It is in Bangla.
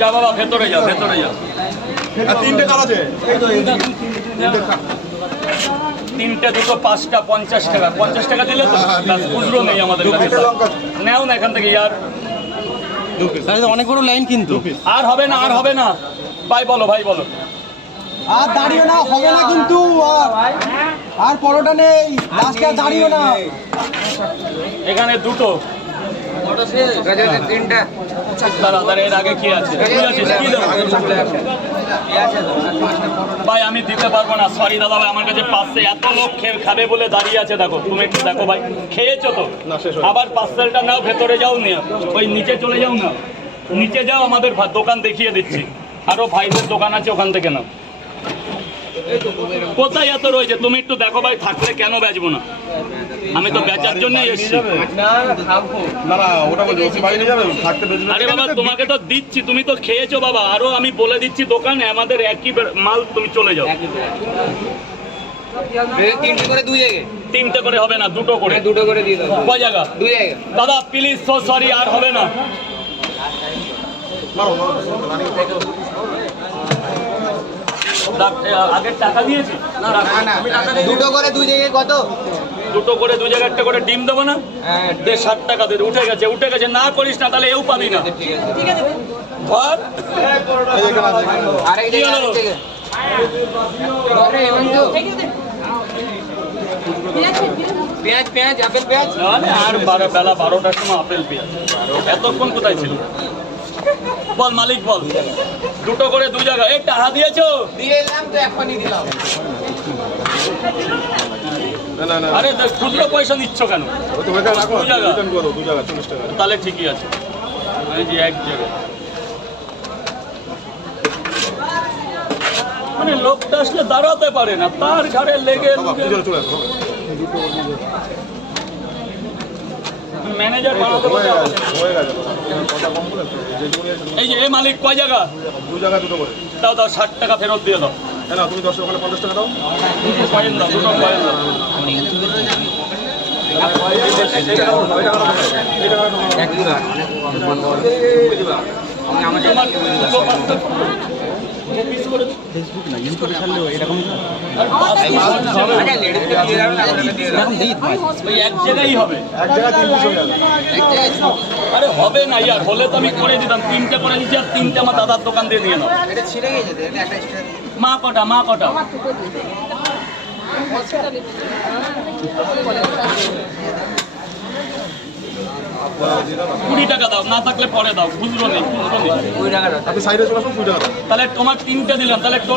যা বাবা ভেতরে যা, ভেতরে যা। তিনটে কাল আছে, তিনটে দুটো 5টা 50 টাকা, 50 টাকা দিলে তো খুচরো নেই আমাদের কাছে। নেও না এখান থেকে ইয়ার, অনেক বড় লাইন কিন্তু। আর হবে না, আর হবে না ভাই, বলো ভাই বলো। আর দাঁড়িয়ে না, হবে না কিন্তু। আর পরোটা নেই, লাস্টে আর দাঁড়িয়ে না। এখানে দুটো, তিনটা দাঁড়া দাঁড়া, এর আগে কি আছে? তুই আছিস কি দেবো? ভাই আমি দিতে পারবো না, সরি দাদা ভাই, আমার কাছে পার্সেল এত লোক খাবে বলে দাঁড়িয়ে আছে। দেখো তুমি একটু দেখো ভাই, খেয়েছো তো, আবার পার্সেলটা নাও, ভেতরে যাও, নিয়ে ওই নিচে চলে যাও না, নিচে যাও, আমাদের দোকান দেখিয়ে দিচ্ছি, আরো ভাইদের দোকান আছে, ওখান থেকে নাও। কোথায় এত রয়েছে তুমি একটু দেখো ভাই, থাকলে কেন বেচবো না? আমি তো বেচার জন্যই এসেছি। আরে বাবা তোমাকে তো দিচ্ছি, তুমি তো খেয়েছো বাবা, আরো আমি বলে দিচ্ছি দোকানে আমাদের একই মাল, তুমি চলে যাও। তিনটে করে দুই জায়গায়, তিনটে করে হবে না, দুটো করে। দুটো করে দিয়ে দাও। কয় জায়গা? দুই জায়গা। দাদা প্লিজ, সো সরি, আর হবে না। আগের টাকা দিয়েছি, দুটো করে দুই জায়গায় কত? দুটো করে 2 জায়গায় একটা করে ডিম দেবো না? 60 টাকা দিয়ে উঠে গেছে, উঠে গেছে, না করিস না তাহলে এও পাবি না। ধর আরেক জায়গায়, আরেক জায়গায়। আরে হেমন্ত, পেঁয়াজ পেঁয়াজ আপেল পেঁয়াজ। আর বেলা 12টার সময় আপেল পেঁয়াজ, এতক্ষণ কোথায় ছিল? বল মালিক বল, দুটো করে 2 জায়গায়। এই টাকা দিয়েছো? দিয়ে এলাম তো, এখনই দিলাম। আরে খুচরো পয়সা নিচ্ছ কেন? 2 জায়গা, তাহলে ঠিকই আছে। এই যে এক জায়গায়, মানে লোকটা আসলে দাঁড়াতে পারে না, তার ঘাড়ে লেগে ম্যানেজার বানাতে পারে। এই যে এই মালিক কয় জায়গা? 2 জায়গায় দুটো করে। দাও দাও, 60 টাকা ফেরত দিয়ে দাও। না তুমি 10 ওখানে 50 টাকা দাও। দুটো কয়েন দাও, দুটো কয়েন দাও। তোমার দুটো পাঁচটা ওই এক জায়গায় হবে, এক জায়গায় 3 পিস হয়ে যাবে। আরে হবে না ইয়ার, হলে তো আমি করে দিতাম। 3টে করে দিচ্ছি, আর 3টে আমার দাদার দোকান দিয়ে দিয়ে নাও। এটা ছিঁড়ে গেছে তো, এটা একটা extra দিই। মা কটা, মা কটা? 20 টাকা দাও, না থাকলে পরে দাও, খুচরো নেই, খুচরো নেই। আপনি সাইডে চলে আসুন, 2 টাকা দাও। তাহলে তোমার 3টে দিলাম, তাহলে